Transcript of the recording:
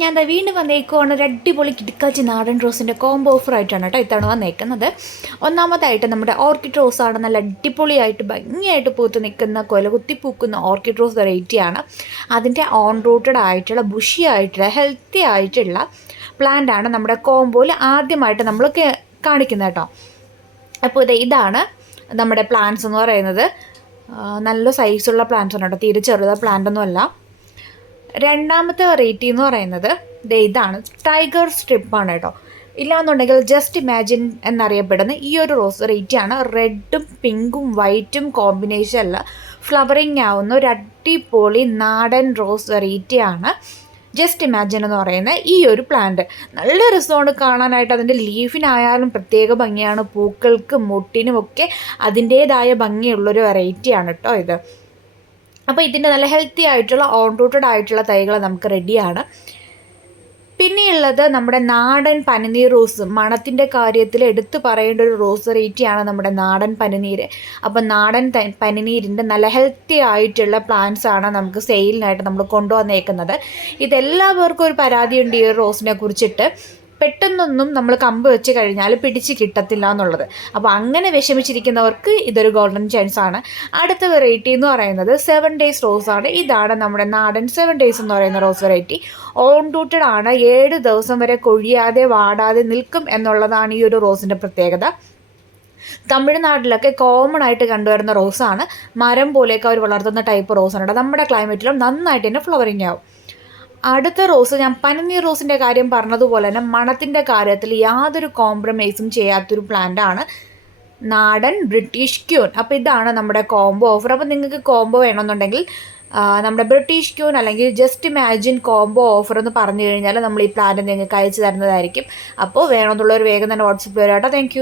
ഞാൻ ദാ വീണ്ടും വന്നേക്കുവാണ്. ഒരു അടിപൊളി കിടക്കാച്ചി നാടൻ റോസിന്റെ കോംബോ ഓഫർ ആയിട്ടാണ് കേട്ടോ ഇത്തവണ വന്നേക്കുന്നത്. ഒന്നാമതായിട്ട് നമ്മുടെ ഓർക്കിഡ് ആണ് നല്ല അടിപൊളിയായിട്ട് ഭംഗിയായിട്ട് പൂത്ത് നിൽക്കുന്ന കൊലകുത്തി പൂക്കുന്ന ഓർക്കിഡ് റോസ് വെറൈറ്റിയാണ് അതിന്റെ ഓൺ റൂട്ടഡ് ആയിട്ടുള്ള ബുഷി ആയിട്ടുള്ള ഹെൽത്തി ആയിട്ടുള്ള പ്ലാന്റ് ആണ് നമ്മുടെ കോംബോയിൽ ആദ്യമായിട്ട് നമ്മൾ കാണിക്കുന്നത് കേട്ടോ. അപ്പോൾ ഇത് ഇതാണ് നമ്മുടെ പ്ലാന്റ്സ് എന്ന് പറയുന്നത്. നല്ല സൈസുള്ള പ്ലാന്റ്സ് ആണ് കേട്ടോ. തീരെ ചെറുത പ്ലാന്റ് ഒന്നുമല്ല രണ്ടാമത്തെ വെറൈറ്റി എന്ന് പറയുന്നത് ഇതാണ്. ടൈഗർ സ്ട്രിപ്പാണ് കേട്ടോ ഇല്ലാന്നുണ്ടെങ്കിൽ ജസ്റ്റ് ഇമാജിൻ എന്നറിയപ്പെടുന്ന ഈ ഒരു റോസ് റേറ്റിയാണ് റെഡും പിങ്കും വൈറ്റും കോമ്പിനേഷൻ കോമ്പിനേഷനിൽ ഫ്ലവറിങ് ആവുന്ന ഒരു അടിപൊളി നാടൻ റോസ് വെറൈറ്റിയാണ് ജസ്റ്റ് ഇമാജിൻ എന്ന് പറയുന്ന ഈ ഒരു പ്ലാന്റ് നല്ല രസമാണ് കാണാനായിട്ട്. അതിന്റെ ലീഫിനായാലും പ്രത്യേക ഭംഗിയാണ്. പൂക്കൾക്കും മുട്ടിനും ഒക്കെ അതിന്റേതായ ഭംഗിയുള്ളൊരു വെറൈറ്റിയാണ് കേട്ടോ ഇത്. അപ്പോൾ ഇതിന്റെ നല്ല ഹെൽത്തി ആയിട്ടുള്ള ഓൺ റൂട്ടഡ് ആയിട്ടുള്ള തൈകൾ നമുക്ക് റെഡിയാണ് പിന്നെയുള്ളത് നമ്മുടെ നാടൻ പനിനീർ റോസ്. മണത്തിന്റെ കാര്യത്തിൽ എടുത്തു പറയേണ്ട ഒരു റോസ് റേറ്റിയാണ് നമ്മുടെ നാടൻ പനിനീര് അപ്പോൾ നാടൻ പനിനീരിന്റെ നല്ല ഹെൽത്തി ആയിട്ടുള്ള പ്ലാന്റ്സ് ആണ് നമുക്ക് സെയിലിനായിട്ട് നമ്മൾ കൊണ്ടുവന്നേക്കുന്നത്. ഇതെല്ലാവർക്കും ഒരു പരാതിയുണ്ട് ഈ റോസിനെ കുറിച്ചിട്ട്. പെട്ടെന്നൊന്നും നമ്മൾ കമ്പ് വെച്ച് കഴിഞ്ഞാൽ പിടിച്ച് കിട്ടത്തില്ല എന്നുള്ളത്. അപ്പോൾ അങ്ങനെ വിഷമിച്ചിരിക്കുന്നവർക്ക് ഇതൊരു ഗോൾഡൻ ചാൻസ് ആണ്. അടുത്ത വെറൈറ്റി എന്ന് പറയുന്നത് സെവൻ ഡേയ്സ് റോസ് ആണ്. ഇതാണ് നമ്മുടെ നാടൻ സെവൻ ഡേയ്സ് എന്ന് പറയുന്ന റോസ് വെറൈറ്റി ഓൺ ഡ്യൂട്ടഡ് ആണ്. ഏഴ് ദിവസം വരെ കൊഴിയാതെ വാടാതെ നിൽക്കും എന്നുള്ളതാണ് ഈ ഒരു റോസിന്റെ പ്രത്യേകത. തമിഴ്നാട്ടിലൊക്കെ കോമൺ ആയിട്ട് കണ്ടുവരുന്ന റോസാണ് മരം പോലെയൊക്കെ അവർ വളർത്തുന്ന ടൈപ്പ് റോസാണ് നമ്മുടെ ക്ലൈമറ്റിലും നന്നായിട്ട് തന്നെ ഫ്ലവറിങ് ആവും. അടുത്ത റോസ് ഞാൻ പനിനീർ റോസിന്റെ കാര്യം പറഞ്ഞതുപോലെ തന്നെ മണത്തിന്റെ കാര്യത്തിൽ യാതൊരു കോംപ്രമൈസും ചെയ്യാത്തൊരു പ്ലാന്റാണ് നാടൻ ബ്രിട്ടീഷ് ക്യൂൻ അപ്പോൾ ഇതാണ് നമ്മുടെ കോംബോ ഓഫർ അപ്പോൾ നിങ്ങൾക്ക് കോംബോ വേണമെന്നുണ്ടെങ്കിൽ നമ്മുടെ ബ്രിട്ടീഷ് ക്യൂൻ അല്ലെങ്കിൽ ജസ്റ്റ് ഇമാജിൻ കോംബോ ഓഫർ എന്ന് പറഞ്ഞു കഴിഞ്ഞാൽ നമ്മൾ ഈ പ്ലാന്റ് നിങ്ങൾക്ക് അയച്ചു തരുന്നതായിരിക്കും. അപ്പോൾ വേണമെന്നുള്ളവർ വേഗം തന്നെ വാട്സപ്പിൽ വരാട്ടോ. താങ്ക്